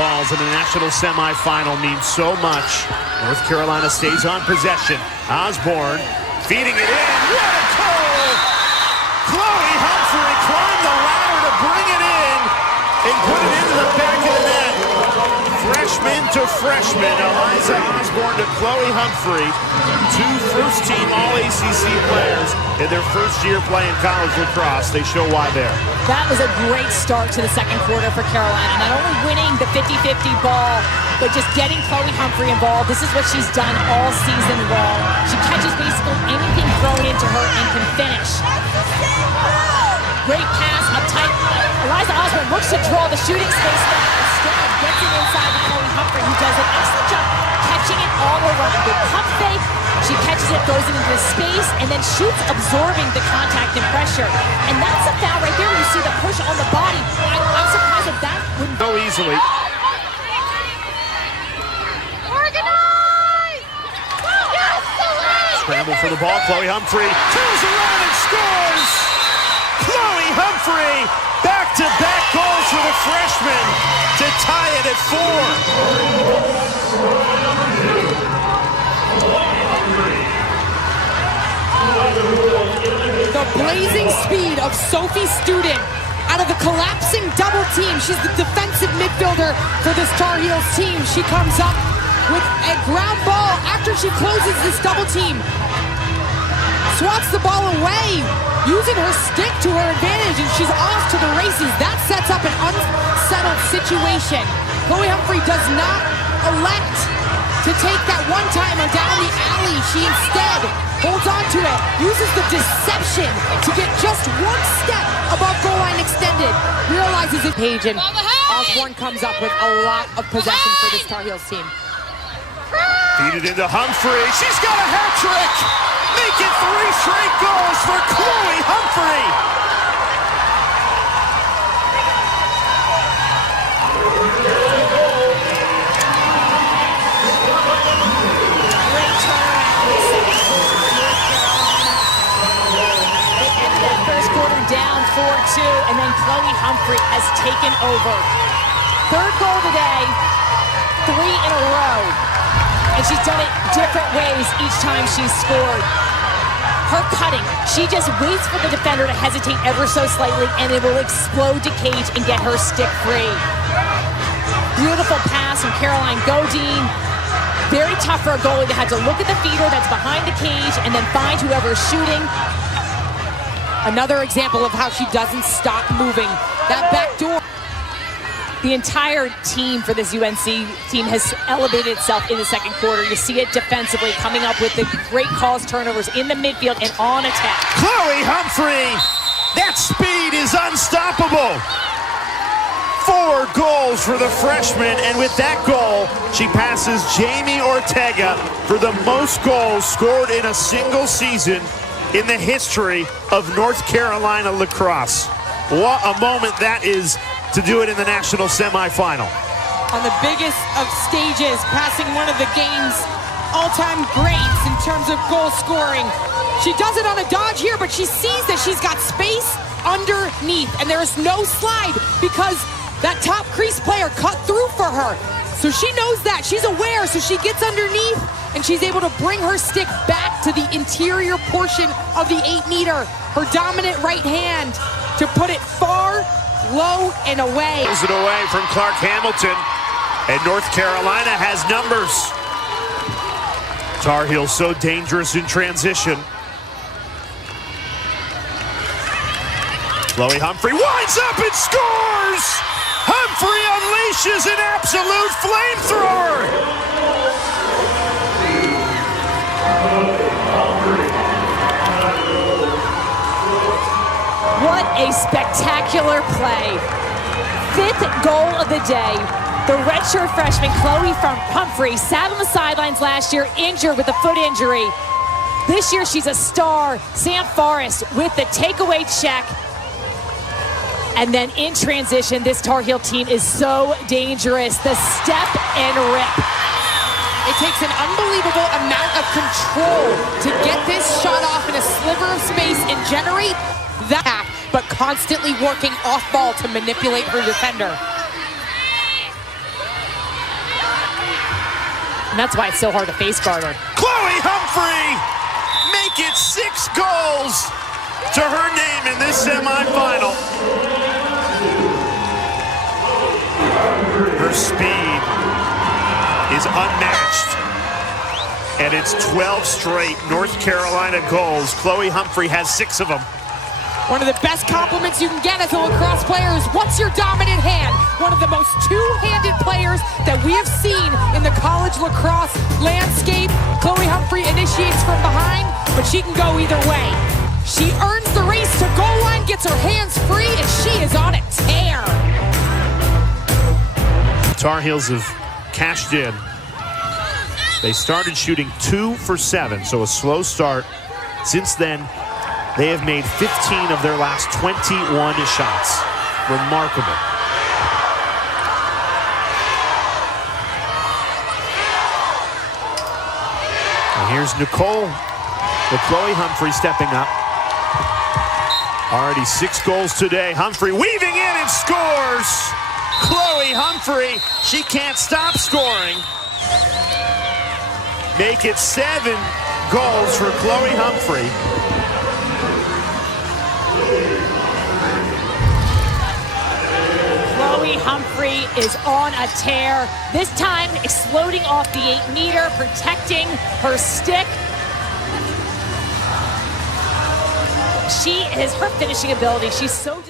balls in the national semifinal means so much. North Carolina stays on possession. Osborne feeding it in. What a goal! Chloe Humphrey climbed the ladder to bring it in and put it into the back of the net. Freshman to freshman, Eliza Osborne to Chloe Humphrey. Two first-team All-ACC players in their first year playing college lacrosse. They show why there. That was a great start to the second quarter for Carolina. Not only winning the 50-50 ball, but just getting Chloe Humphrey involved. This is what she's done all season long. She catches basically anything thrown into her and can finish. Great pass up tight. Eliza Osborne looks to draw the shooting space there. Instead, gets it inside to Chloe Humphrey, who does an excellent job catching it all around. Good pump fake. She catches it, throws it into space, and then shoots, absorbing the contact and pressure. And that's a foul right there when you see the push on the body. I'm surprised if that wouldn't go easily. Scramble for the ball. Chloe Humphrey turns around and scores! Chloe Humphrey, back-to-back goals for the freshman to tie it at 4. The blazing speed of Sophie Student out of the collapsing double team. She's the defensive midfielder for this Tar Heels team. She comes up with a ground ball after she closes this double team. Swats the ball away, using her stick to her advantage, and she's off to the races. That sets up an unsettled situation. Chloe Humphrey does not elect to take that one-timer down the alley. She instead holds on to it, uses the deception to get just one step above goal line extended, realizes it. Page, and Osborne comes up with a lot of possession for this Tar Heels team. Feed it into Humphrey. She's got a hat trick. Make it 3 straight goals for Chloe Humphrey. Great turnaround in the second quarter. They ended that first quarter down 4-2, and then Chloe Humphrey has taken over. Third goal today, 3 in a row. And she's done it different ways each time she's scored. Her cutting, she just waits for the defender to hesitate ever so slightly, and it will explode to cage and get her stick free. Beautiful pass from Caroline Godine. Very tough for a goalie to have to look at the feeder that's behind the cage and then find whoever's shooting. Another example of how she doesn't stop moving. That back door. The entire team for this UNC team has elevated itself in the second quarter. You see it defensively, coming up with the great calls, turnovers in the midfield and on attack. Chloe Humphrey, that speed is unstoppable. 4 goals for the freshman, and with that goal, she passes Jamie Ortega for the most goals scored in a single season in the history of North Carolina lacrosse. What a moment that is to do it in the national semifinal. On the biggest of stages, passing one of the game's all-time greats in terms of goal scoring. She does it on a dodge here, but she sees that she's got space underneath, and there is no slide because that top crease player cut through for her. So she knows that, she's aware, so she gets underneath, and she's able to bring her stick back to the interior portion of the 8-meter, her dominant right hand, to put it far, low, and away. Pulls it away from Clark Hamilton, and North Carolina has numbers. Tar Heels so dangerous in transition. Chloe Humphrey winds up and scores! Humphrey unleashes an absolute flamethrower! What a spectacular play. 5th goal of the day. The redshirt freshman Chloe Humphrey sat on the sidelines last year, injured with a foot injury. This year she's a star. Sam Forrest with the takeaway check. And then in transition, this Tar Heel team is so dangerous. The step and rip. It takes an unbelievable amount of control to get this shot off in a sliver of space and generate that, but constantly working off ball to manipulate her defender. And that's why it's so hard to face guard her. Chloe Humphrey make it 6 goals to her name in this semifinal. Her speed is unmatched. And it's 12 straight North Carolina goals. Chloe Humphrey has 6 of them. One of the best compliments you can get as a lacrosse player is, what's your dominant hand? One of the most two-handed players that we have seen in the college lacrosse landscape. Chloe Humphrey initiates from behind, but she can go either way. She earns the race to goal line, gets her hands free, and she is on a tear. Tar Heels have cashed in. They started shooting 2 for 7, so a slow start. Since then, they have made 15 of their last 21 shots. Remarkable. And here's Nicole with Chloe Humphrey stepping up. Already 6 goals today. Humphrey weaving in and scores. Chloe Humphrey, she can't stop scoring. Make it 7 goals for Chloe Humphrey. Chloe Humphrey is on a tear. This time exploding off the 8-meter, protecting her stick. Her finishing ability, she's so